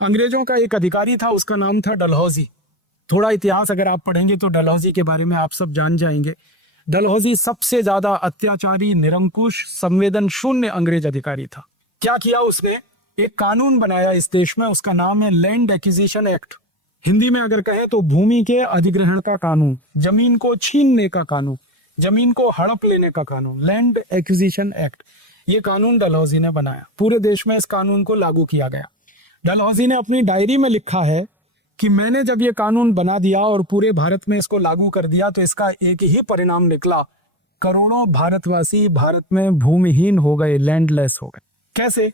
अंग्रेजों का एक अधिकारी था, उसका नाम था डलहौजी। थोड़ा इतिहास अगर आप पढ़ेंगे तो डलहौजी के बारे में आप सब जान जाएंगे। डलहौजी सबसे ज्यादा अत्याचारी, निरंकुश, संवेदन शून्य अंग्रेज अधिकारी था। क्या किया उसने? एक कानून बनाया इस देश में, उसका नाम है लैंड एक्विजिशन एक्ट। हिंदी में अगर कहें तो भूमि के अधिग्रहण का कानून, जमीन को छीनने का कानून, जमीन को हड़प लेने का कानून, लैंड एक्विजिशन एक्ट। ये कानून डलहौजी ने बनाया। पूरे देश में इस कानून को लागू किया गया। डलहौजी ने अपनी डायरी में लिखा है कि मैंने जब ये कानून बना दिया और पूरे भारत में इसको लागू कर दिया तो इसका एक ही परिणाम निकला, करोड़ों भारतवासी भारत में भूमिहीन हो गए, लैंडलेस हो गए। कैसे?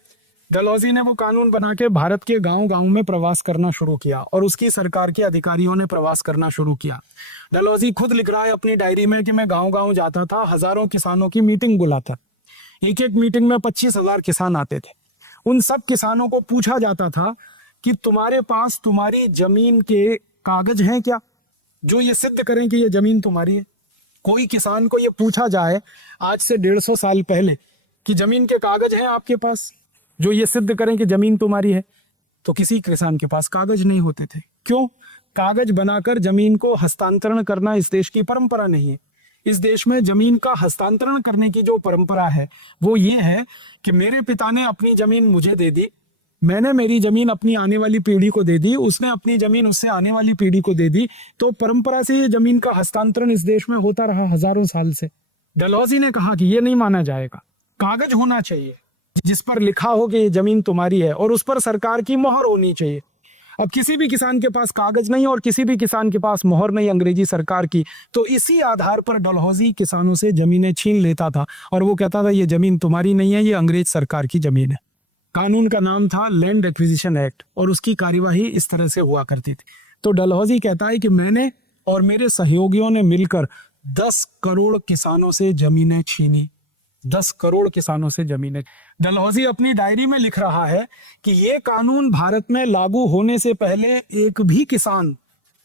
डलहौजी ने वो कानून बना के भारत के गांव-गांव में प्रवास करना शुरू किया और उसकी सरकार के अधिकारियों ने प्रवास करना शुरू किया। डलहौजी खुद लिख रहा है अपनी डायरी में कि मैं गांव-गांव जाता था, हजारों किसानों की मीटिंग बुलाता। एक एक मीटिंग में 25,000 किसान आते थे। उन सब किसानों को पूछा जाता था कि तुम्हारे पास तुम्हारी जमीन के कागज हैं क्या, जो ये सिद्ध करें कि ये जमीन तुम्हारी है? कोई किसान को ये पूछा जाए आज से 150 साल पहले कि जमीन के कागज हैं आपके पास जो ये सिद्ध करें कि जमीन तुम्हारी है, तो किसी किसान के पास कागज नहीं होते थे। क्यों? कागज बनाकर जमीन को हस्तांतरण करना इस देश की परंपरा नहीं है। इस देश में जमीन का हस्तांतरण करने की जो परंपरा है वो ये है कि मेरे पिता ने अपनी जमीन मुझे दे दी, मैंने मेरी जमीन अपनी आने वाली पीढ़ी को दे दी, उसने अपनी जमीन उससे आने वाली पीढ़ी को दे दी। तो परंपरा से ये जमीन का हस्तांतरण इस देश में होता रहा हजारों साल से। डलहौजी ने कहा कि ये नहीं माना जाएगा, कागज होना चाहिए जिस पर लिखा हो कि ये जमीन तुम्हारी है और उस पर सरकार की मोहर होनी चाहिए। अब किसी भी किसान के पास कागज नहीं और किसी भी किसान के पास मोहर नहीं अंग्रेजी सरकार की, तो इसी आधार पर डलहौजी किसानों से जमीनें छीन लेता था और वो कहता था ये जमीन तुम्हारी नहीं है, ये अंग्रेज सरकार की जमीन है। कानून का नाम था लैंड एक्विजिशन एक्ट और उसकी कार्यवाही इस तरह से हुआ करती थी। तो डलहौजी कहता है कि मैंने और मेरे सहयोगियों ने मिलकर 10 करोड़ किसानों से जमीनें छीनी। 10 करोड़ किसानों से जमीनें। डलहौजी अपनी डायरी में लिख रहा है कि ये कानून भारत में लागू होने से पहले एक भी किसान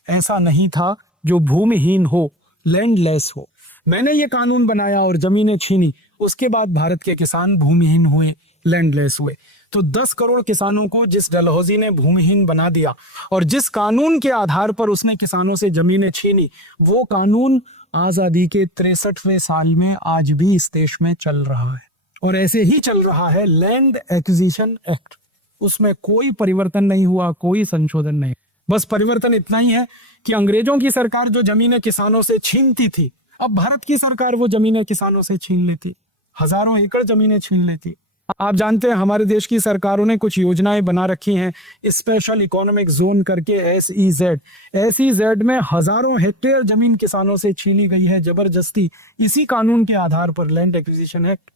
ऐसा नहीं था जो भूमिहीन हो, लैंडलेस हो। मैंने ये कानून बनाया और जमीनें छीनी, उसके बाद भारत के किसान भूमिहीन हुए, लैंडलेस हुए। तो 10 करोड़ किसानों को जिस डलहौजी ने भूमिहीन बना दिया और जिस कानून के आधार पर उसने किसानों से जमीनें छीनी, वो कानून आजादी के 63वें साल में आज भी इस देश में चल रहा है और ऐसे ही चल रहा है लैंड एक्विजिशन एक्ट। उसमें कोई परिवर्तन नहीं हुआ, कोई संशोधन नहीं। बस परिवर्तन इतना ही है कि अंग्रेजों की सरकार जो जमीनें किसानों से छीनती थी, अब भारत की सरकार वो जमीनें किसानों से छीन लेती, हजारों एकड़ जमीनें छीन लेती। आप जानते हैं हमारे देश की सरकारों ने कुछ योजनाएं बना रखी हैं, स्पेशल इकोनॉमिक जोन करके, SEZ। SEZ में हजारों हेक्टेयर जमीन किसानों से छीनी गई है जबरदस्ती, इसी कानून के आधार पर, लैंड एक्विजिशन एक्ट।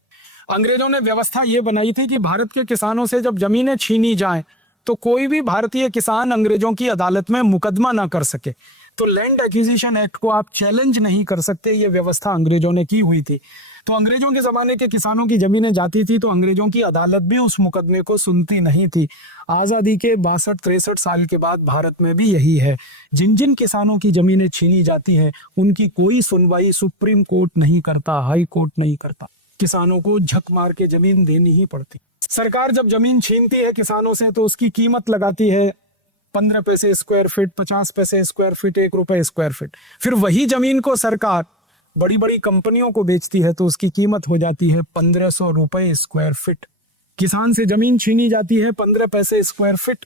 अंग्रेजों ने व्यवस्था ये बनाई थी कि भारत के किसानों से जब जमीनें छीनी जाएं तो कोई भी भारतीय किसान अंग्रेजों की अदालत में मुकदमा ना कर सके। तो लैंड एक्विजिशन एक्ट को आप चैलेंज नहीं कर सकते, ये व्यवस्था अंग्रेजों ने की हुई थी। तो अंग्रेजों के जमाने के किसानों की जमीनें जाती थी तो अंग्रेजों की अदालत भी उस मुकदमे को सुनती नहीं थी। आजादी के 62-63 साल के बाद भारत में भी यही है। जिन जिन किसानों की जमीनें छीनी जाती है उनकी कोई सुनवाई सुप्रीम कोर्ट नहीं करता, हाई कोर्ट नहीं करता। किसानों को झक मार के जमीन देनी ही पड़ती। सरकार जब जमीन छीनती है किसानों से तो उसकी कीमत लगाती है 15 पैसे स्क्वायर फीट, 50 पैसे स्क्वायर फीट, 1 रुपए स्क्वायर फीट। फिर वही जमीन को सरकार बड़ी बड़ी कंपनियों को बेचती है तो उसकी कीमत हो जाती है 1500 रुपए स्क्वायर फीट। किसान से जमीन छीनी जाती है 15 पैसे स्क्वायर फीट,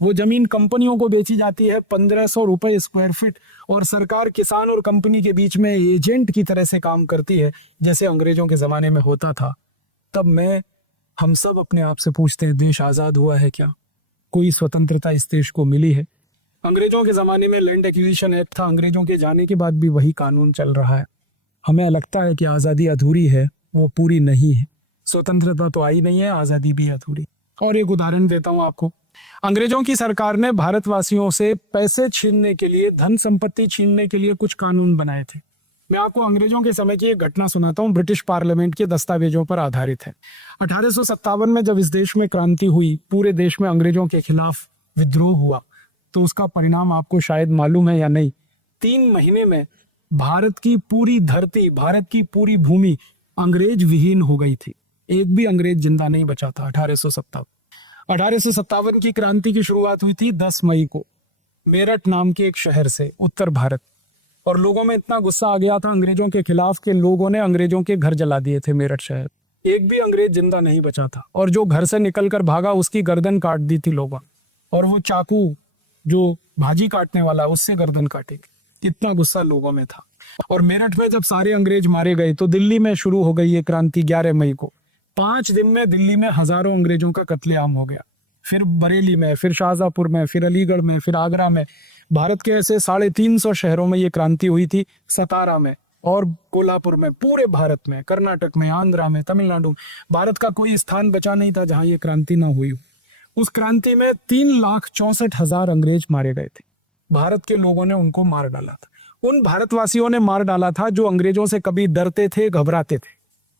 वो जमीन कंपनियों को बेची जाती है 1500 रुपए स्क्वायर फीट और सरकार किसान और कंपनी के बीच में एजेंट की तरह से काम करती है, जैसे अंग्रेजों के जमाने में होता था। तब हम सब अपने आप से पूछते हैं, देश आजाद हुआ है क्या? कोई स्वतंत्रता इस देश को मिली है? अंग्रेजों के जमाने में लैंड एक्विजिशन एक्ट था, अंग्रेजों के जाने के बाद भी वही कानून चल रहा है। हमें लगता है कि आज़ादी अधूरी है, वो पूरी नहीं है। स्वतंत्रता तो आई नहीं है, आज़ादी भी अधूरी। और एक उदाहरण देता हूँ आपको। अंग्रेजों की सरकार ने भारतवासियों से पैसे छीनने के लिए, धन संपत्ति छीनने के लिए कुछ कानून बनाए थे। मैं आपको अंग्रेजों के समय की एक घटना सुनाता हूँ, ब्रिटिश पार्लियामेंट के दस्तावेजों पर आधारित है। 1857 में जब इस देश में क्रांति हुई, पूरे देश में अंग्रेजों के खिलाफ विद्रोह हुआ, तो उसका परिणाम आपको शायद मालूम है या नहीं। 3 महीने में भारत की पूरी धरती, भारत की पूरी भूमि अंग्रेज विहीन हो गई थी। एक भी अंग्रेज जिंदा नहीं बचा था। 1857 1857 की क्रांति की शुरुआत हुई थी 10 मई को मेरठ नाम के एक शहर से, उत्तर भारत। और लोगों में इतना गुस्सा आ गया था अंग्रेजों के खिलाफ कि लोगों ने अंग्रेजों के घर जला दिए थे मेरठ शहर। एक भी अंग्रेज जिंदा नहीं बचा था, और जो घर से निकलकर भागा उसकी गर्दन काट दी थी लोगों। और वो चाकू जो भाजी काटने वाला उससे गर्दन काटेगी, इतना गुस्सा लोगों में था। और मेरठ में जब सारे अंग्रेज मारे गए तो दिल्ली में शुरू हो गई ये क्रांति 11 मई को। 5 दिन में दिल्ली में हजारों अंग्रेजों का कत्लेआम हो गया। फिर बरेली में, फिर शाहजहांपुर में, फिर अलीगढ़ में, फिर आगरा में। भारत के ऐसे 350 शहरों में ये क्रांति हुई थी, सतारा में और कोल्हापुर में, पूरे भारत में, कर्नाटक में, आंध्रा में, तमिलनाडु में। भारत का कोई स्थान बचा नहीं था जहां ये क्रांति ना हुई हो। उस क्रांति में 3,64,000 अंग्रेज मारे गए थे। भारत के लोगों ने उनको मार डाला था। उन भारतवासियों ने मार डाला था जो अंग्रेजों से कभी डरते थे, घबराते थे।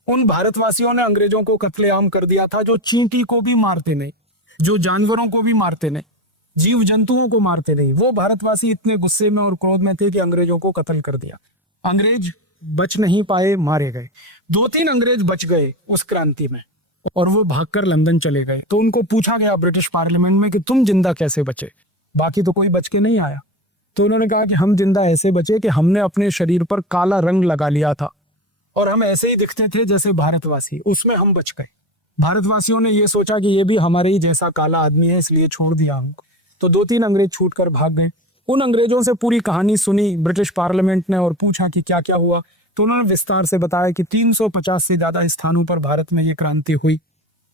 उन भारतवासियों ने अंग्रेजों को कत्लेआम कर दिया था जो चींटी को भी मारते नहीं, जो जानवरों को भी मारते नहीं, जीव जंतुओं को मारते नहीं। वो भारतवासी इतने गुस्से में और क्रोध में थे कि अंग्रेजों को कत्ल कर दिया। अंग्रेज बच नहीं पाए, मारे गए। 2-3 अंग्रेज बच गए उस क्रांति में और वो भागकर लंदन चले गए। तो उनको पूछा गया ब्रिटिश पार्लियामेंट में कि तुम जिंदा कैसे बचे, बाकी तो कोई बच के नहीं आया। तो उन्होंने कहा कि हम जिंदा ऐसे बचे कि हमने अपने शरीर पर काला रंग लगा लिया था और हम ऐसे ही दिखते थे जैसे भारतवासी, उसमें हम बच गए। भारतवासियों ने ये सोचा कि ये भी हमारे ही जैसा काला आदमी है, इसलिए छोड़ दिया हमको। तो 2-3 अंग्रेज छूटकर भाग गए। उन अंग्रेजों से पूरी कहानी सुनी ब्रिटिश पार्लियामेंट ने और पूछा कि क्या क्या हुआ। तो उन्होंने विस्तार से बताया कि 350 से ज्यादा स्थानों पर भारत में ये क्रांति हुई।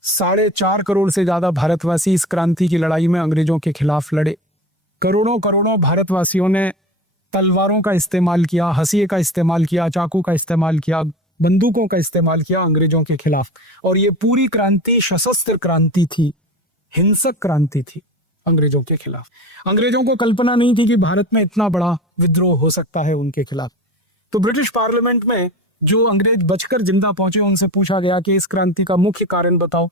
4.5 करोड़ से ज्यादा भारतवासी इस क्रांति की लड़ाई में अंग्रेजों के खिलाफ लड़े। करोड़ों भारतवासियों ने तलवारों का इस्तेमाल किया, हंसिए का इस्तेमाल किया, चाकू का इस्तेमाल किया, बंदूकों का इस्तेमाल किया अंग्रेजों के खिलाफ। और ये पूरी क्रांति सशस्त्र क्रांति थी, हिंसक क्रांति थी अंग्रेजों के खिलाफ। अंग्रेजों को कल्पना नहीं थी कि भारत में इतना बड़ा विद्रोह हो सकता है उनके खिलाफ। तो ब्रिटिश पार्लियामेंट में जो अंग्रेज बचकर जिंदा पहुंचे उनसे पूछा गया कि इस क्रांति का मुख्य कारण बताओ।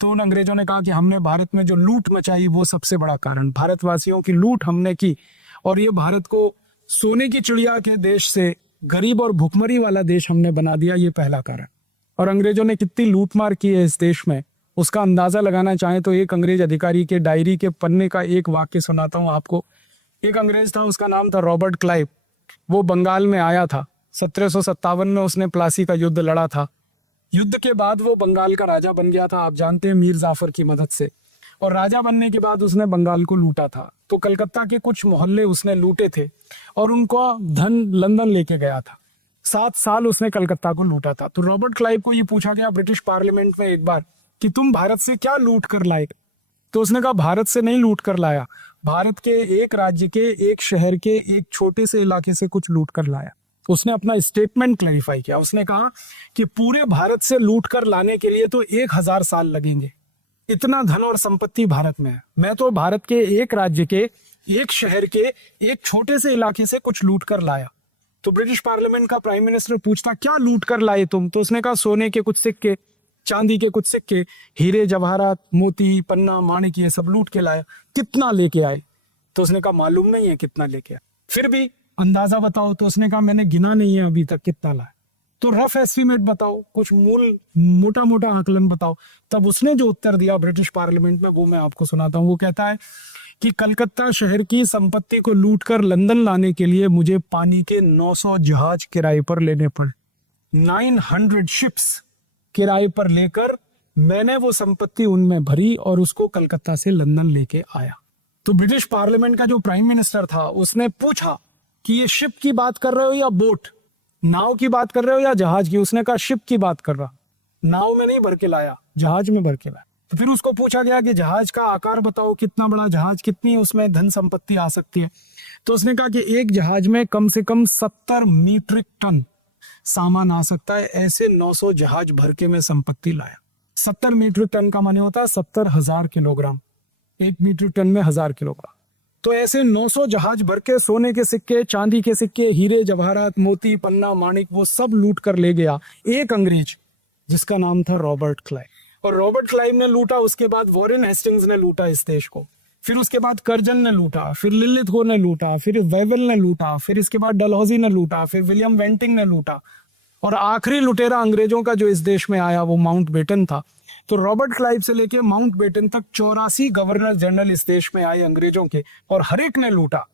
तो उन अंग्रेजों ने कहा कि हमने भारत में जो लूट मचाई वो सबसे बड़ा कारण, भारतवासियों की लूट हमने की और ये भारत को सोने की चिड़िया के देश से गरीब और भुखमरी वाला देश हमने बना दिया, ये पहला कारण। और अंग्रेजों ने कितनी लूटमार की है इस देश में उसका अंदाजा लगाना चाहें तो एक अंग्रेज अधिकारी के डायरी के पन्ने का एक वाक्य सुनाता हूं आपको। एक अंग्रेज था, उसका नाम था रॉबर्ट क्लाइव। वो बंगाल में आया था 1757 में, उसने प्लासी का युद्ध लड़ा था। युद्ध के बाद वो बंगाल का राजा बन गया था, आप जानते हैं, मीर जाफर की मदद से। और राजा बनने के बाद उसने बंगाल को लूटा था। तो कलकत्ता के कुछ मोहल्ले उसने लूटे थे और उनको धन लंदन लेके गया था। 7 साल उसने कलकत्ता को लूटा था। तो रॉबर्ट क्लाइव को ये पूछा गया ब्रिटिश पार्लियामेंट में एक बार कि तुम भारत से क्या लूट कर लाए। तो उसने कहा भारत से नहीं लूट कर लाया, भारत के एक राज्य के, एक शहर के, एक छोटे से इलाके से कुछ लूट कर लाया। उसने अपना स्टेटमेंट क्लैरिफाई किया। उसने कहा कि पूरे भारत से लूट कर लाने के लिए तो 1000 साल लगेंगे, इतना धन और संपत्ति भारत में है। मैं तो भारत के एक राज्य के, एक शहर के, एक छोटे से इलाके से कुछ लूट कर लाया। तो ब्रिटिश पार्लियामेंट का प्राइम मिनिस्टर पूछता क्या लूट कर लाए तुम। तो उसने कहा सोने के कुछ सिक्के, चांदी के कुछ सिक्के, हीरे जवाहरात, मोती, पन्ना, माणिक, ये सब लूट के लाया। कितना लेके आए। तो उसने कहा मालूम नहीं है कितना लेके आए, फिर भी अंदाजा बताओ। तो उसने कहा मैंने गिना नहीं है अभी तक कितना लाया। तो रफ एस्टिमेट बताओ, कुछ मूल मोटा मोटा आकलन बताओ। तब उसने जो उत्तर दिया ब्रिटिश पार्लियामेंट में वो मैं आपको सुनाता हूँ। वो कहता है कि कलकत्ता शहर की संपत्ति को लूटकर लंदन लाने के लिए मुझे पानी के 900 जहाज किराए पर लेने पड़े। 900 शिप्स किराए पर लेकर मैंने वो संपत्ति उनमें भरी और उसको कलकत्ता से लंदन लेके आया। तो ब्रिटिश पार्लियामेंट का जो प्राइम मिनिस्टर था उसने पूछा कि ये शिप की बात कर रहे हो या बोट, नाव की बात कर रहे हो या जहाज की। उसने कहा शिप की बात कर रहा, नाव में नहीं भर के लाया, जहाज में भर के लाया। तो फिर उसको पूछा गया कि जहाज का आकार बताओ, कितना बड़ा जहाज, कितनी उसमें धन संपत्ति आ सकती है। तो उसने कहा कि एक जहाज में कम से कम 70 मीट्रिक टन सामान आ सकता है। ऐसे 900 जहाज भर के मैं संपत्ति लाया। 70 मीट्रिक टन का माने होता है 70,000 किलोग्राम। 1 मीट्रिक टन में 1000 किलोग्राम। तो ऐसे 900 जहाज भर के सोने के सिक्के, चांदी के सिक्के, हीरे जवाहरात, मोती, पन्ना, माणिक, वो सब लूट कर ले गया एक अंग्रेज जिसका नाम था रॉबर्ट क्लाइव। और रॉबर्ट क्लाइव ने लूटा, उसके बाद वॉरेन हेस्टिंग्स ने लूटा इस देश को, फिर उसके बाद कर्जन ने लूटा, फिर लिलिथगो ने लूटा, फिर वेवेल ने लूटा, फिर इसके बाद डलहौजी ने लूटा, फिर विलियम वेंटिंग ने लूटा। और आखिरी लुटेरा अंग्रेजों का जो इस देश में आया वो माउंटबेटन था, तो रॉबर्ट क्लाइव से लेके माउंटबेटन तक 84 गवर्नर जनरल इस देश में आए अंग्रेजों के, और हर एक ने लूटा।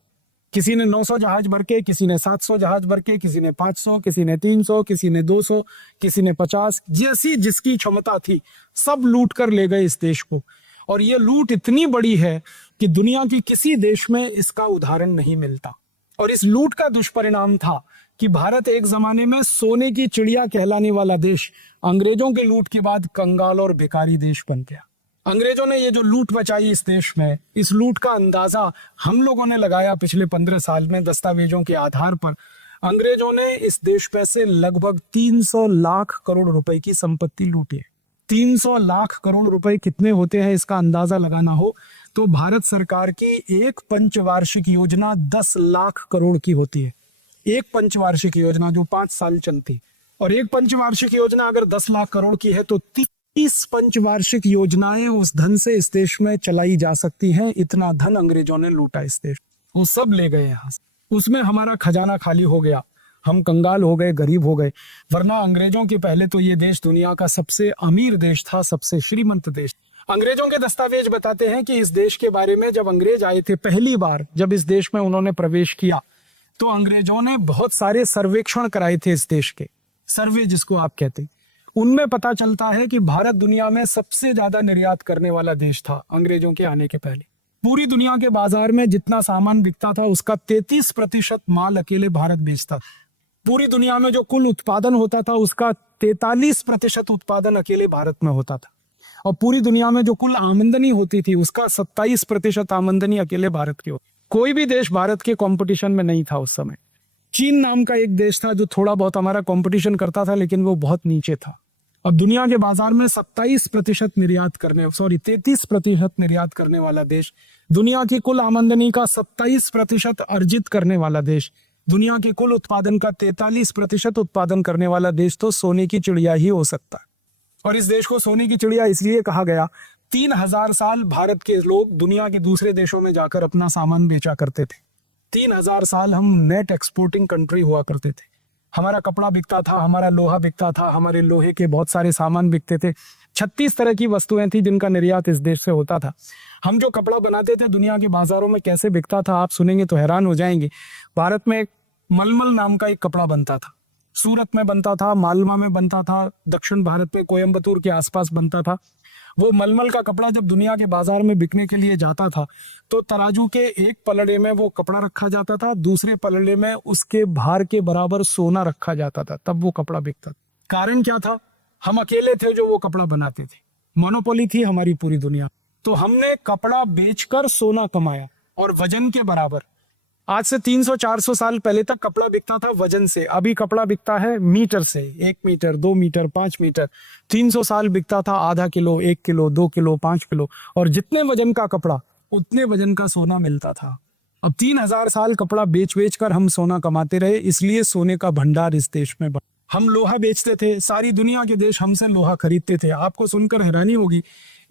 किसी ने 900 जहाज भर के, किसी ने 700 जहाज भर के, किसी ने 500, किसी ने 300, किसी ने 200, किसी ने 50, जैसी जिसकी क्षमता थी सब लूट कर ले गए इस देश को। और ये लूट इतनी बड़ी है कि दुनिया के किसी देश में इसका उदाहरण नहीं मिलता। और इस लूट का दुष्परिणाम था कि भारत एक जमाने में सोने की चिड़िया कहलाने वाला देश अंग्रेजों के लूट के बाद कंगाल और भिखारी देश बन गया। अंग्रेजों ने ये जो लूट बचाई इस देश में, इस लूट का अंदाजा हम लोगों ने लगाया पिछले 15 साल में दस्तावेजों के आधार पर। अंग्रेजों ने इस देश में से लगभग 300 लाख करोड़ रुपए की संपत्ति लूटी है। 300 लाख करोड़ रुपए कितने होते हैं इसका अंदाजा लगाना हो तो भारत सरकार की एक पंचवार्षिक योजना 10 लाख करोड़ की होती है। एक पंचवार्षिक योजना जो 5 साल चलती, और एक पंचवार्षिक योजना अगर 10 लाख करोड़ की है तो 30 पंचवार्षिक योजनाएं उस धन से इस देश में चलाई जा सकती हैं। इतना धन अंग्रेजों ने लूटा इस देश, वो सब ले गए यहाँ से। उसमें हमारा खजाना खाली हो गया, हम कंगाल हो गए, गरीब हो गए। वरना अंग्रेजों के पहले तो ये देश दुनिया का सबसे अमीर देश था, सबसे श्रीमंत देश। अंग्रेजों के दस्तावेज बताते हैं कि इस देश के बारे में जब अंग्रेज आए थे पहली बार, जब इस देश में उन्होंने प्रवेश किया तो अंग्रेजों ने बहुत सारे सर्वेक्षण कराए थे इस देश के, सर्वे जिसको आप कहते हैं। उनमें पता चलता है कि भारत दुनिया में सबसे ज्यादा निर्यात करने वाला देश था अंग्रेजों के आने के पहले। पूरी दुनिया के बाजार में जितना सामान बिकता था उसका 33% माल अकेले भारत बेचता था। पूरी दुनिया में जो कुल उत्पादन होता था उसका 43% उत्पादन अकेले भारत में होता था। और पूरी दुनिया में जो कुल आमदनी होती थी उसका 27% आमदनी अकेले भारत की होती। कोई भी देश भारत के कंपटीशन में नहीं था उस समय। चीन नाम का एक देश था जो थोड़ा बहुत हमारा कंपटीशन करता था, लेकिन वो बहुत नीचे था। अब दुनिया के बाजार में 33% निर्यात करने वाला देश, दुनिया की कुल आमदनी का 27% अर्जित करने वाला देश, दुनिया के कुल उत्पादन का 43% उत्पादन करने वाला देश तो सोने की चिड़िया ही हो सकता है। और इस देश को सोने की चिड़िया इसलिए कहा गया, 3000 साल भारत के लोग दुनिया के दूसरे देशों में जाकर अपना सामान बेचा करते थे। 3000 साल हम नेट एक्सपोर्टिंग कंट्री हुआ करते थे। हमारा कपड़ा बिकता था, हमारा लोहा बिकता था, हमारे लोहे के बहुत सारे सामान बिकते थे। 36 तरह की वस्तुएं थी जिनका निर्यात इस देश से होता था। हम जो कपड़ा बनाते थे दुनिया के बाजारों में कैसे बिकता था आप सुनेंगे तो हैरान हो जाएंगे। भारत में एक मलमल नाम का एक कपड़ा बनता था, सूरत में बनता था, मालवा में बनता था, दक्षिण भारत में कोयम्बतूर के आसपास बनता था। वो मलमल का कपड़ा जब दुनिया के बाजार में बिकने के लिए जाता था तो तराजू के एक पलड़े में वो कपड़ा रखा जाता था, दूसरे पलड़े में उसके भार के बराबर सोना रखा जाता था, तब वो कपड़ा बिकता था। कारण क्या था? हम अकेले थे जो वो कपड़ा बनाते थे, मोनोपोली थी हमारी पूरी दुनिया। तो हमने कपड़ा बेचकर सोना कमाया और वजन के बराबर। आज से 300-400 साल पहले तक कपड़ा बिकता था वजन से, अभी कपड़ा बिकता है मीटर से। 1 मीटर, 2 मीटर, 5 मीटर। 300 साल बिकता था आधा किलो, 1 किलो, 2 किलो, 5 किलो, और जितने वजन का कपड़ा उतने वजन का सोना मिलता था। अब 3000 साल कपड़ा बेच बेच कर हम सोना कमाते रहे, इसलिए सोने का भंडार इस देश में बढ़ा। हम लोहा बेचते थे, सारी दुनिया के देश हमसे लोहा खरीदते थे। आपको सुनकर हैरानी होगी,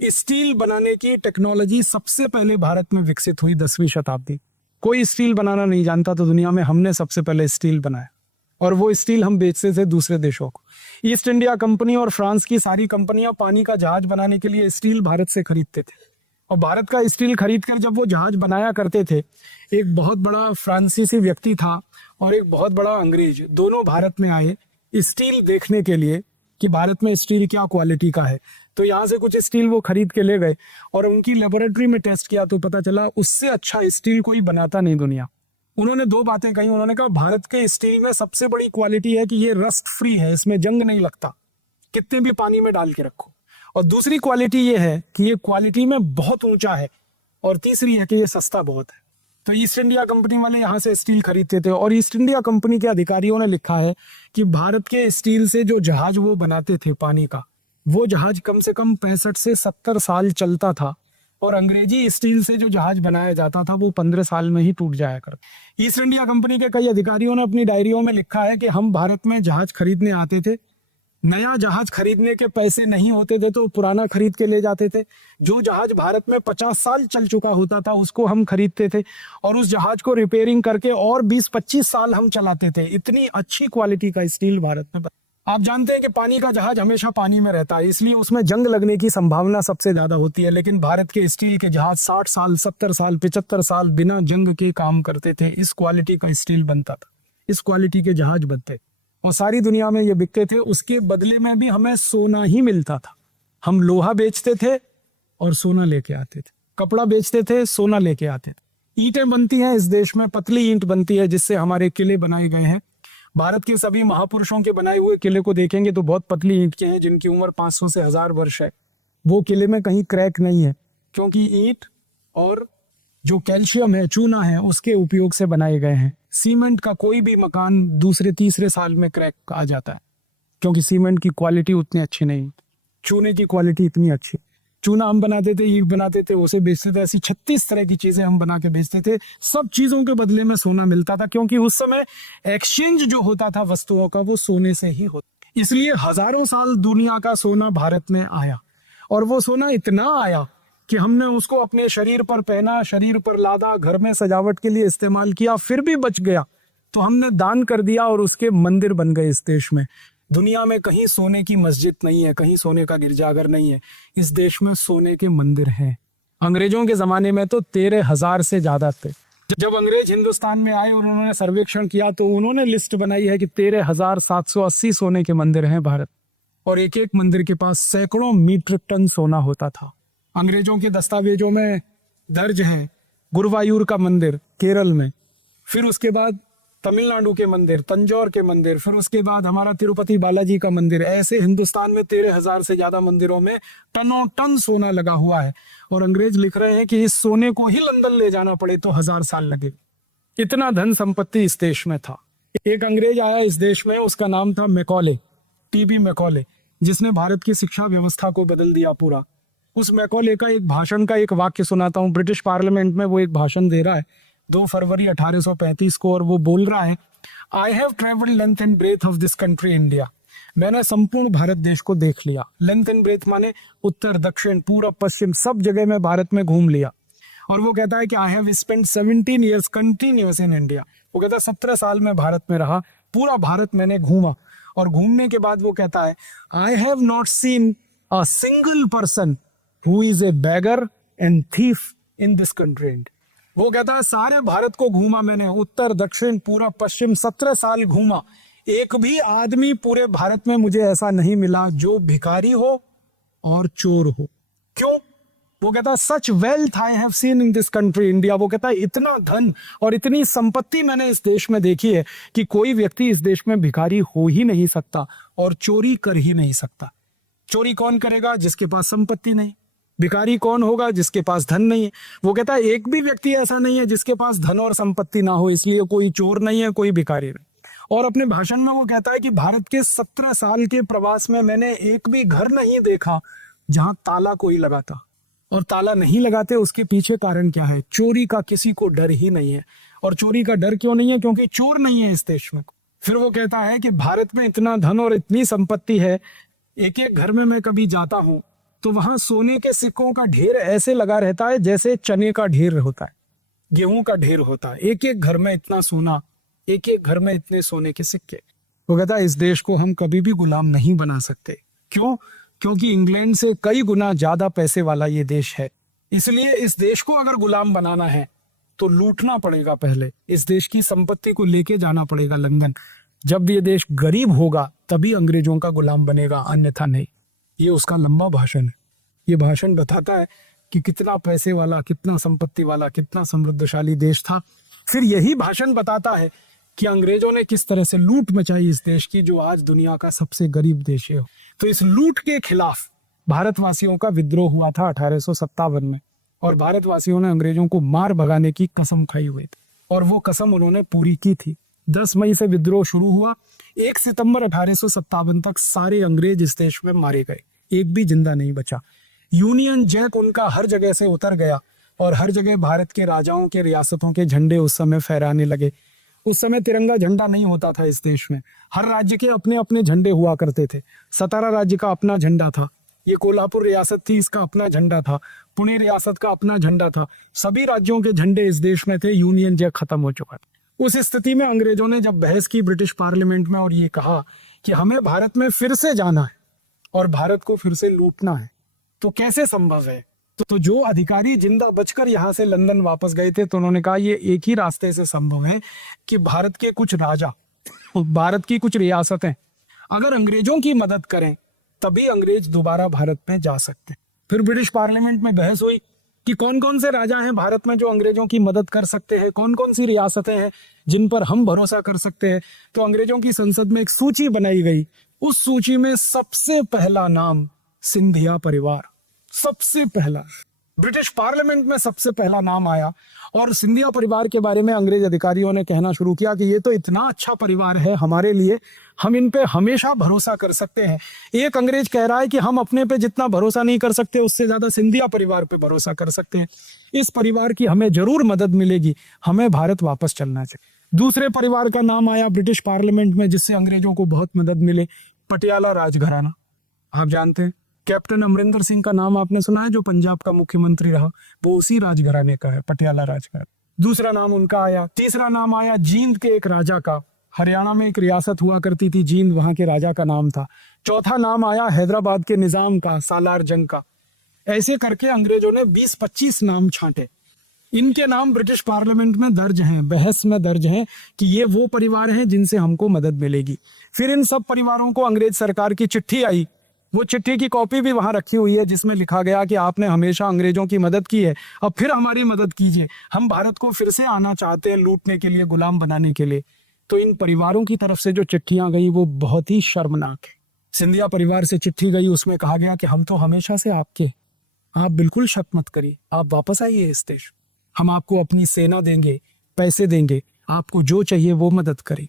स्टील बनाने की टेक्नोलॉजी सबसे पहले भारत में विकसित हुई 10वीं शताब्दी। कोई स्टील बनाना नहीं जानता तो दुनिया में हमने सबसे पहले स्टील बनाया, और वो स्टील हम बेचते थे दूसरे देशों को। ईस्ट इंडिया कंपनी और फ्रांस की सारी कंपनियां पानी का जहाज बनाने के लिए स्टील भारत से खरीदते थे, और भारत का स्टील खरीद कर जब वो जहाज बनाया करते थे, एक बहुत बड़ा फ्रांसीसी व्यक्ति था और एक बहुत बड़ा अंग्रेज, दोनों भारत में आए स्टील देखने के लिए कि भारत में स्टील क्या क्वालिटी का है। तो यहाँ से कुछ स्टील वो खरीद के ले गए और उनकी लेबोरेटरी में टेस्ट किया तो पता चला उससे अच्छा स्टील कोई बनाता नहीं दुनिया। उन्होंने 2 बातें कही। उन्होंने कहा भारत के स्टील में सबसे बड़ी क्वालिटी है कि ये रस्ट फ्री है, इसमें जंग नहीं लगता, कितने भी पानी में डाल के रखो। और दूसरी क्वालिटी ये है कि ये क्वालिटी में बहुत ऊंचा है, और तीसरी है कि ये सस्ता बहुत है। तो ईस्ट इंडिया कंपनी वाले यहाँ से स्टील खरीदते थे, और ईस्ट इंडिया कंपनी के अधिकारियों ने लिखा है कि भारत के स्टील से जो जहाज वो बनाते थे पानी का, वो जहाज कम से कम 65 से 70 साल चलता था, और अंग्रेजी स्टील से जो जहाज बनाया जाता था वो 15 साल में ही टूट जाया करता। ईस्ट इंडिया कंपनी के कई अधिकारियों ने अपनी डायरियों में लिखा है कि हम भारत में जहाज खरीदने आते थे, नया जहाज खरीदने के पैसे नहीं होते थे तो पुराना खरीद के ले जाते थे। जो जहाज भारत में 50 साल चल चुका होता था उसको हम खरीदते थे, और उस जहाज को रिपेयरिंग करके और 20-25 साल हम चलाते थे। इतनी अच्छी क्वालिटी का स्टील भारत में। आप जानते हैं कि पानी का जहाज हमेशा पानी में रहता है, इसलिए उसमें जंग लगने की संभावना सबसे ज्यादा होती है। लेकिन भारत के स्टील के जहाज 60 साल, 70 साल, 75 साल बिना जंग के काम करते थे। इस क्वालिटी का स्टील बनता था, इस क्वालिटी के जहाज बनते और सारी दुनिया में ये बिकते थे। उसके बदले में भी हमें सोना ही मिलता था। हम लोहा बेचते थे और सोना लेके आते थे, कपड़ा बेचते थे, सोना लेके आते थे। ईंटें बनती हैं इस देश में, पतली ईंट बनती है जिससे हमारे किले बनाए गए हैं। भारत के सभी महापुरुषों के बनाए हुए किले को देखेंगे तो बहुत पतली ईंट के हैं, जिनकी उम्र 500 से 1000 वर्ष है। वो किले में कहीं क्रैक नहीं है, क्योंकि ईंट और जो कैल्शियम है, चूना है, उसके उपयोग से बनाए गए हैं। सीमेंट का कोई भी मकान दूसरे तीसरे साल में क्रैक आ जाता है, क्योंकि सीमेंट की क्वालिटी उतनी अच्छी नहीं, चूने की क्वालिटी इतनी अच्छी। चूना हम बनाते थे, ईंट बनाते थे, उसे बेचते थे। ऐसी 36 तरह की चीजें हम बना के बेचते थे। सब चीजों के बदले में सोना मिलता था, क्योंकि उस समय एक्सचेंज जो होता था वस्तुओं का, वो सोने से ही होता। इसलिए हजारों साल दुनिया का सोना भारत में आया, और वो सोना इतना आया कि हमने उसको अपने शरीर पर पहना, शरीर पर लादा, घर में सजावट के लिए इस्तेमाल किया, फिर भी बच गया तो हमने दान कर दिया और उसके मंदिर बन गए इस देश में। दुनिया में कहीं सोने की मस्जिद नहीं है, कहीं सोने का गिरजाघर नहीं है। इस देश में सोने के मंदिर हैं। अंग्रेजों के जमाने में तो 13,000 से ज्यादा थे। जब अंग्रेज हिंदुस्तान में आए, उन्होंने सर्वेक्षण किया तो उन्होंने लिस्ट बनाई है कि 13,780 सोने के मंदिर हैं भारत, और एक एक मंदिर के पास सैकड़ों मीट्रिक टन सोना होता था। अंग्रेजों के दस्तावेजों में दर्ज है गुरुवायूर का मंदिर केरल में, फिर उसके बाद तमिलनाडु के मंदिर, तंजौर के मंदिर, फिर उसके बाद हमारा तिरुपति बालाजी का मंदिर। ऐसे हिंदुस्तान में 13,000 से ज्यादा मंदिरों में टनों टन सोना लगा हुआ है। और अंग्रेज लिख रहे हैं कि इस सोने को ही लंदन ले जाना पड़े तो 1000 साल लगे। इतना धन संपत्ति इस देश में था। एक अंग्रेज आया इस देश में, उसका नाम था मैकॉले, टीबी मैकॉले, जिसने भारत की शिक्षा व्यवस्था को बदल दिया पूरा। उस मैकॉले का एक भाषण का एक वाक्य सुनाता हूँ। ब्रिटिश पार्लियामेंट में वो एक भाषण दे रहा है 2 फरवरी 1835 को, और वो बोल रहा है, I have travelled length and breadth of this country India. मैंने संपूर्ण भारत देश को देख लिया। लेंथ एंड ब्रेथ माने उत्तर, दक्षिण, पूरब, पश्चिम, सब जगह मैं भारत में घूम लिया। और वो कहता है कि I have spent 17 years continuous in India. वो कहता है 17 साल में भारत में रहा, पूरा भारत मैंने घूमा। और घूमने के बाद वो कहता है, I have not seen a single person who is a beggar and thief in this country. वो कहता है सारे भारत को घूमा मैंने, उत्तर, दक्षिण, पूरब, पश्चिम, 17 साल घूमा। एक भी आदमी पूरे भारत में मुझे ऐसा नहीं मिला जो भिखारी हो और चोर हो। क्यों? वो कहता है सच wealth I have seen in this country India. वो कहता है इतना धन और इतनी संपत्ति मैंने इस देश में देखी है कि कोई व्यक्ति इस देश में भिखारी हो ही नहीं सकता और चोरी कर ही नहीं सकता। चोरी कौन करेगा? जिसके पास संपत्ति नहीं। भिखारी कौन होगा? जिसके पास धन नहीं है। वो कहता है एक भी व्यक्ति ऐसा नहीं है जिसके पास धन और संपत्ति ना हो, इसलिए कोई चोर नहीं है, कोई भिखारी नहीं। और अपने भाषण में वो कहता है कि भारत के 17 साल के प्रवास में मैंने एक भी घर नहीं देखा जहां ताला कोई लगाता। और ताला नहीं लगाते उसके पीछे कारण क्या है? चोरी का किसी को डर ही नहीं है। और चोरी का डर क्यों नहीं है? क्योंकि चोर नहीं है इस देश में। फिर वो कहता है कि भारत में इतना धन और इतनी संपत्ति है, एक एक घर में मैं कभी जाता हूं तो वहां सोने के सिक्कों का ढेर ऐसे लगा रहता है जैसे चने का ढेर होता है, गेहूं का ढेर होता है। एक एक घर में इतना सोना, एक एक घर में इतने सोने के सिक्के। वो कहता है इस देश को हम कभी भी गुलाम नहीं बना सकते। क्यों? क्योंकि इंग्लैंड से कई गुना ज्यादा पैसे वाला ये देश है। इसलिए इस देश को अगर गुलाम बनाना है तो लूटना पड़ेगा। पहले इस देश की संपत्ति को लेके जाना पड़ेगा लंदन। जब ये देश गरीब होगा तभी अंग्रेजों का गुलाम बनेगा, अन्यथा नहीं। ये उसका लंबा भाषण है। ये भाषण बताता है कि कितना पैसे वाला, कितना संपत्ति वाला, कितना समृद्धशाली देश था। फिर यही भाषण बताता है कि अंग्रेजों ने किस तरह से लूट मचाई इस देश की, जो आज दुनिया का सबसे गरीब देश है। तो इस लूट के खिलाफ भारतवासियों का विद्रोह हुआ था 1857 में, और भारतवासियों ने अंग्रेजों को मार भगाने की कसम खाई हुई थी, और वो कसम उन्होंने पूरी की थी। 10 मई से विद्रोह शुरू हुआ। 1 सितंबर 1857 तक सारे अंग्रेज इस देश में मारे गए, एक भी जिंदा नहीं बचा। यूनियन जैक उनका हर जगह से उतर गया, और हर जगह भारत के राजाओं के, रियासतों के झंडे उस समय फहराने लगे। उस समय तिरंगा झंडा नहीं होता था इस देश में। हर राज्य के अपने अपने झंडे हुआ करते थे। सतारा राज्य का अपना झंडा था, ये कोल्हापुर रियासत थी, इसका अपना झंडा था, पुणे रियासत का अपना झंडा था। सभी राज्यों के झंडे इस देश में थे। यूनियन जैक खत्म हो चुका था। उस स्थिति में अंग्रेजों ने जब बहस की ब्रिटिश पार्लियामेंट में और ये कहा कि हमें भारत में फिर से जाना है और भारत को फिर से लूटना है। तो कैसे संभव है? तो जो अधिकारी जिंदा बचकर यहाँ से लंदन वापस गए थे, तो उन्होंने कहा ये एक ही रास्ते से संभव है कि भारत के कुछ राजा, भारत की कुछ रियासतें अगर अंग्रेजों की मदद करें तभी अंग्रेज दोबारा भारत में जा सकते हैं। फिर ब्रिटिश पार्लियामेंट में बहस हुई कि कौन कौन से राजा हैं भारत में जो अंग्रेजों की मदद कर सकते हैं, कौन कौन सी रियासतें हैं जिन पर हम भरोसा कर सकते हैं। तो अंग्रेजों की संसद में एक सूची बनाई गई। उस सूची में सबसे पहला नाम सिंधिया परिवार, सबसे पहला ब्रिटिश पार्लियामेंट में सबसे पहला नाम आया। और सिंधिया परिवार के बारे में अंग्रेज अधिकारियों ने कहना शुरू किया कि ये तो इतना अच्छा परिवार है हमारे लिए, हम इन पे हमेशा भरोसा कर सकते हैं। एक अंग्रेज कह रहा है कि हम अपने पे जितना भरोसा नहीं कर सकते उससे ज्यादा सिंधिया परिवार पे भरोसा कर सकते हैं। इस परिवार की हमें जरूर मदद मिलेगी, हमें भारत वापस चलना चाहिए। दूसरे परिवार का नाम आया ब्रिटिश पार्लियामेंट में जिससे अंग्रेजों को बहुत मदद मिले, पटियाला राजघराना। आप जानते हैं कैप्टन अमरिंदर सिंह का नाम आपने सुना है, जो पंजाब का मुख्यमंत्री रहा, वो उसी राजघराने का है, पटियाला राजघराना। दूसरा नाम उनका आया। तीसरा नाम आया जींद के एक राजा का, हरियाणा में एक रियासत हुआ करती थी जींद, वहां के राजा का नाम था। चौथा नाम आया हैदराबाद के निजाम का, सालार जंग का। ऐसे करके अंग्रेजों ने 20-25 नाम छांटे। इनके नाम ब्रिटिश पार्लियामेंट में दर्ज हैं, बहस में दर्ज हैं कि ये वो परिवार हैं जिनसे हमको मदद मिलेगी। फिर इन सब परिवारों को अंग्रेज सरकार की चिट्ठी आई। वो चिट्ठी की कॉपी भी वहां रखी हुई है जिसमें लिखा गया कि आपने हमेशा अंग्रेजों की मदद की है, अब फिर हमारी मदद कीजिए, हम भारत को फिर से आना चाहते हैं लूटने के लिए, गुलाम बनाने के लिए। तो इन परिवारों की तरफ से जो चिट्ठियां गई वो बहुत ही शर्मनाक है। सिंधिया परिवार से चिट्ठी गई, उसमें कहा गया कि हम तो हमेशा से आपके, आप बिल्कुल शक मत करिए, आप वापस आइए इस देश, हम आपको अपनी सेना देंगे, पैसे देंगे, आपको जो चाहिए वो मदद करें।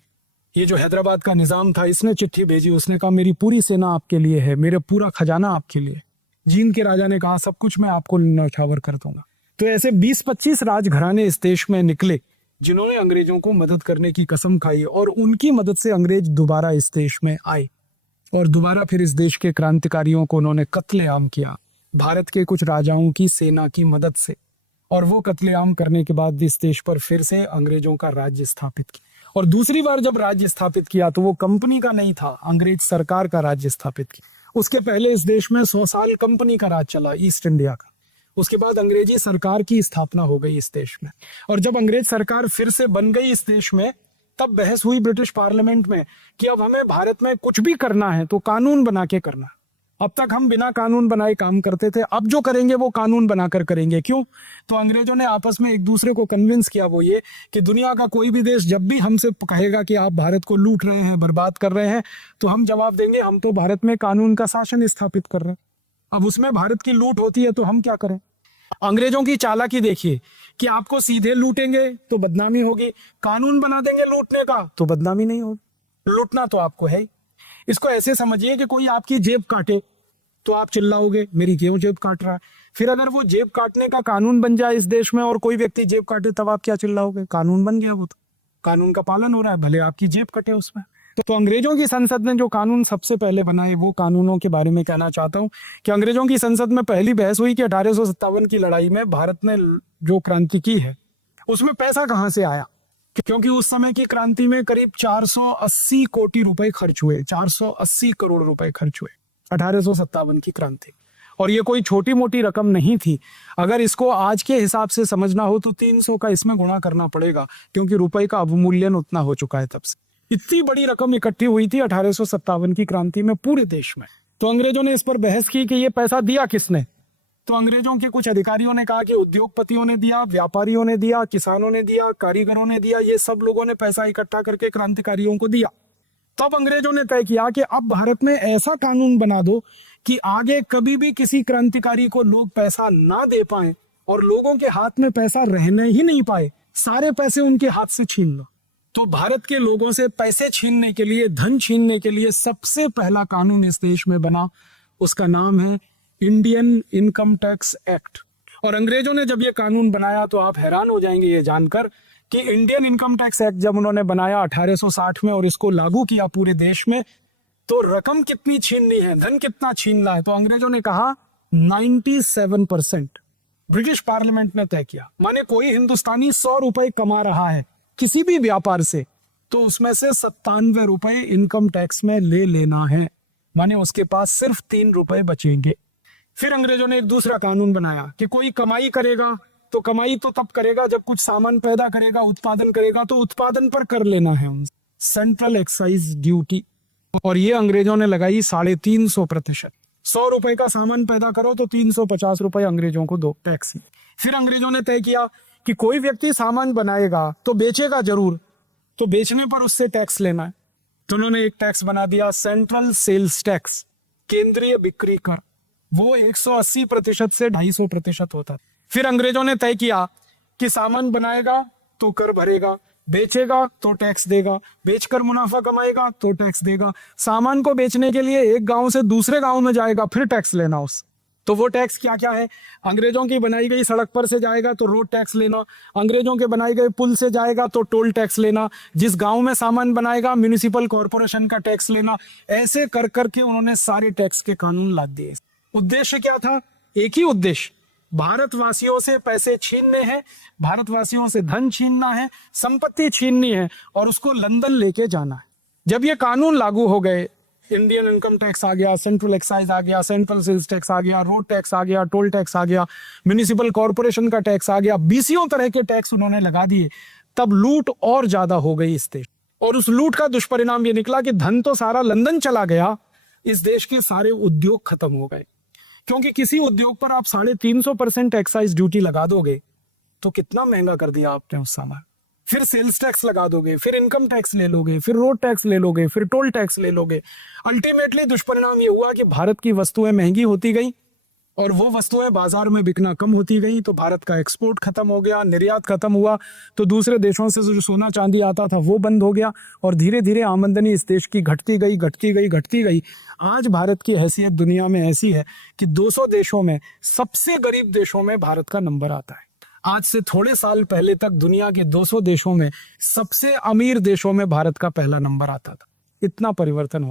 ये जो हैदराबाद का निजाम था, इसने चिट्ठी भेजी, उसने कहा मेरी पूरी सेना आपके लिए है, मेरा पूरा खजाना आपके लिए। जींद के राजा ने कहा सब कुछ मैं आपको न्यौछावर कर दूंगा। तो ऐसे 20-25 राजघराने इस देश में निकले जिन्होंने अंग्रेजों को मदद करने की कसम खाई, और उनकी मदद से अंग्रेज दोबारा इस देश में आए और दोबारा फिर इस देश के क्रांतिकारियों को उन्होंने कत्लेआम किया भारत के कुछ राजाओं की सेना की मदद से। और वो कत्लेआम करने के बाद इस देश पर फिर से अंग्रेजों का राज्य स्थापित किया। और दूसरी बार जब राज्य स्थापित किया तो वो कंपनी का नहीं था, अंग्रेज सरकार का राज्य स्थापित किया। उसके पहले इस देश में 100 साल कंपनी का राज चला, ईस्ट इंडिया का। उसके बाद अंग्रेजी सरकार की स्थापना हो गई इस देश में। और जब अंग्रेज सरकार फिर से बन गई इस देश में, तब बहस हुई ब्रिटिश पार्लियामेंट में कि अब हमें भारत में कुछ भी करना है तो कानून बना के करना। अब तक हम बिना कानून बनाए काम करते थे, अब जो करेंगे वो कानून बनाकर करेंगे। क्यों? तो अंग्रेजों ने आपस में एक दूसरे को कन्विंस किया, वो ये कि दुनिया का कोई भी देश जब भी हमसे कहेगा कि आप भारत को लूट रहे हैं, बर्बाद कर रहे हैं, तो हम जवाब देंगे हम तो भारत में कानून का शासन स्थापित कर रहे हैं। अब उसमें भारत की लूट होती है तो हम क्या करें? अंग्रेजों की चालाकी देखिए कि आपको सीधे लूटेंगे तो बदनामी होगी, कानून बना देंगे लूटने का तो बदनामी नहीं होगी। लूटना तो आपको है ही। इसको ऐसे समझिए कि कोई आपकी जेब काटे तो आप चिल्लाओगे मेरी क्यों जेब काट रहा है। फिर अगर वो जेब काटने का कानून बन जाए इस देश में और कोई व्यक्ति जेब काटे तब आप क्या चिल्लाओगे? कानून बन गया, वो तो कानून का पालन हो रहा है, भले आपकी जेब कटे उसमें। तो अंग्रेजों की संसद ने जो कानून सबसे पहले बनाए वो कानूनों के बारे में कहना चाहता हूं कि अंग्रेजों की संसद में पहली बहस हुई कि 1857 की लड़ाई में भारत ने जो क्रांति की है उसमें पैसा कहां से आया, क्योंकि उस समय की क्रांति में करीब 480 कोटि रुपए खर्च हुए, 480 करोड़ रुपए खर्च हुए 1857 की क्रांति। और ये कोई छोटी मोटी रकम नहीं थी। अगर इसको आज के हिसाब से समझना हो तो 300 का इसमें गुणा करना पड़ेगा, क्योंकि रुपए का अवमूल्यन उतना हो चुका है तब से। इतनी बड़ी रकम इकट्ठी हुई थी 1857 की क्रांति में पूरे देश में। तो अंग्रेजों ने इस पर बहस की कि ये पैसा दिया किसने। तो अंग्रेजों के कुछ अधिकारियों ने कहा कि उद्योगपतियों ने दिया, व्यापारियों ने दिया, किसानों ने दिया, कारीगरों ने दिया, ये सब लोगों ने पैसा इकट्ठा करके क्रांतिकारियों को दिया। तब अंग्रेजों ने तय किया कि अब भारत में ऐसा कानून बना दो कि आगे कभी भी किसी क्रांतिकारी को लोग पैसा ना दे पाए और लोगों के हाथ में पैसा रहने ही नहीं पाए, सारे पैसे उनके हाथ से छीन लो। तो भारत के लोगों से पैसे छीनने के लिए, धन छीनने के लिए सबसे पहला कानून इस देश में बना, उसका नाम है इंडियन इनकम टैक्स एक्ट। और अंग्रेजों ने जब ये कानून बनाया तो आप हैरान हो जाएंगे ये जानकर कि इंडियन इनकम टैक्स एक्ट जब उन्होंने बनाया 1860 में और इसको लागू किया पूरे देश में, तो रकम कितनी छीननी है, धन कितना छीनना है, तो अंग्रेजों ने कहा 97%। ब्रिटिश पार्लियामेंट ने तय किया। माने कोई हिंदुस्तानी 100 रुपए कमा रहा है किसी भी व्यापार से तो उसमें से 97 रुपए इनकम टैक्स में ले लेना है, माने उसके पास सिर्फ 3 रुपए बचेंगे। फिर अंग्रेजों ने एक दूसरा कानून बनाया कि कोई कमाई करेगा तो कमाई तो तब करेगा जब कुछ सामान पैदा करेगा, उत्पादन करेगा, तो उत्पादन पर कर लेना है उनसे, सेंट्रल एक्साइज ड्यूटी। और ये अंग्रेजों ने लगाई 350%। 100 रुपए का सामान पैदा करो तो 350 रुपए अंग्रेजों को दो टैक्स। फिर अंग्रेजों ने तय किया कि कोई व्यक्ति सामान बनाएगा तो बेचेगा जरूर, तो बेचने पर उससे टैक्स लेना है। तो उन्होंने एक टैक्स बना दिया, सेंट्रल सेल्स टैक्स, केंद्रीय बिक्री कर। वो 180% से 250% होता। फिर अंग्रेजों ने तय किया कि सामान बनाएगा तो कर भरेगा, बेचेगा तो टैक्स देगा, बेचकर मुनाफा कमाएगा तो टैक्स देगा। सामान को बेचने के लिए एक गांव से दूसरे गांव में जाएगा, फिर टैक्स लेना उस। तो वो टैक्स क्या क्या है? अंग्रेजों की बनाई गई सड़क पर से जाएगा तो रोड टैक्स लेना, अंग्रेजों के बनाए गए पुल से जाएगा तो टोल टैक्स लेना, जिस गांव में सामान बनाएगा म्युनिसिपल कॉर्पोरेशन का टैक्स लेना। ऐसे कर करके उन्होंने सारे टैक्स के कानून ला दिए। उद्देश्य क्या था? एक ही उद्देश्य, भारतवासियों से पैसे छीनने हैं, भारतवासियों से धन छीनना है, संपत्ति छीननी है और उसको लंदन लेके जाना है। जब ये कानून लागू हो गए, इंडियन इनकम टैक्स आ गया, सेंट्रल एक्साइज आ गया, सेंट्रल सेल्स टैक्स आ गया, रोड टैक्स आ गया, टोल टैक्स आ गया, म्युनिसिपल कॉर्पोरेशन का टैक्स आ गया, 20 तरह के टैक्स उन्होंने लगा दिए। तब लूट और ज्यादा हो गई इस देश, और उस लूट का दुष्परिणाम ये निकला कि धन तो सारा लंदन चला गया, इस देश के सारे उद्योग खत्म हो गए। क्योंकि किसी उद्योग पर आप 350% एक्साइज ड्यूटी लगा दोगे तो कितना महंगा कर दिया आपने उस सामान। फिर सेल्स टैक्स लगा दोगे, फिर इनकम टैक्स ले लोगे, फिर रोड टैक्स ले लोगे, फिर टोल टैक्स ले लोगे। अल्टीमेटली दुष्परिणाम ये हुआ कि भारत की वस्तुएं महंगी होती गई और वो वस्तुएं बाजार में बिकना कम होती गई, तो भारत का एक्सपोर्ट खत्म हो गया, निर्यात खत्म हुआ, तो दूसरे देशों से जो सोना चांदी आता था वो बंद हो गया और धीरे धीरे आमदनी इस देश की घटती गई, घटती गई, घटती गई। आज भारत की हैसियत दुनिया में ऐसी है कि 200 देशों में सबसे गरीब देशों में भारत का नंबर आता है। आज से थोड़े साल पहले तक दुनिया के 200 देशों में सबसे अमीर देशों में भारत का पहला नंबर आता था। इतना परिवर्तन हो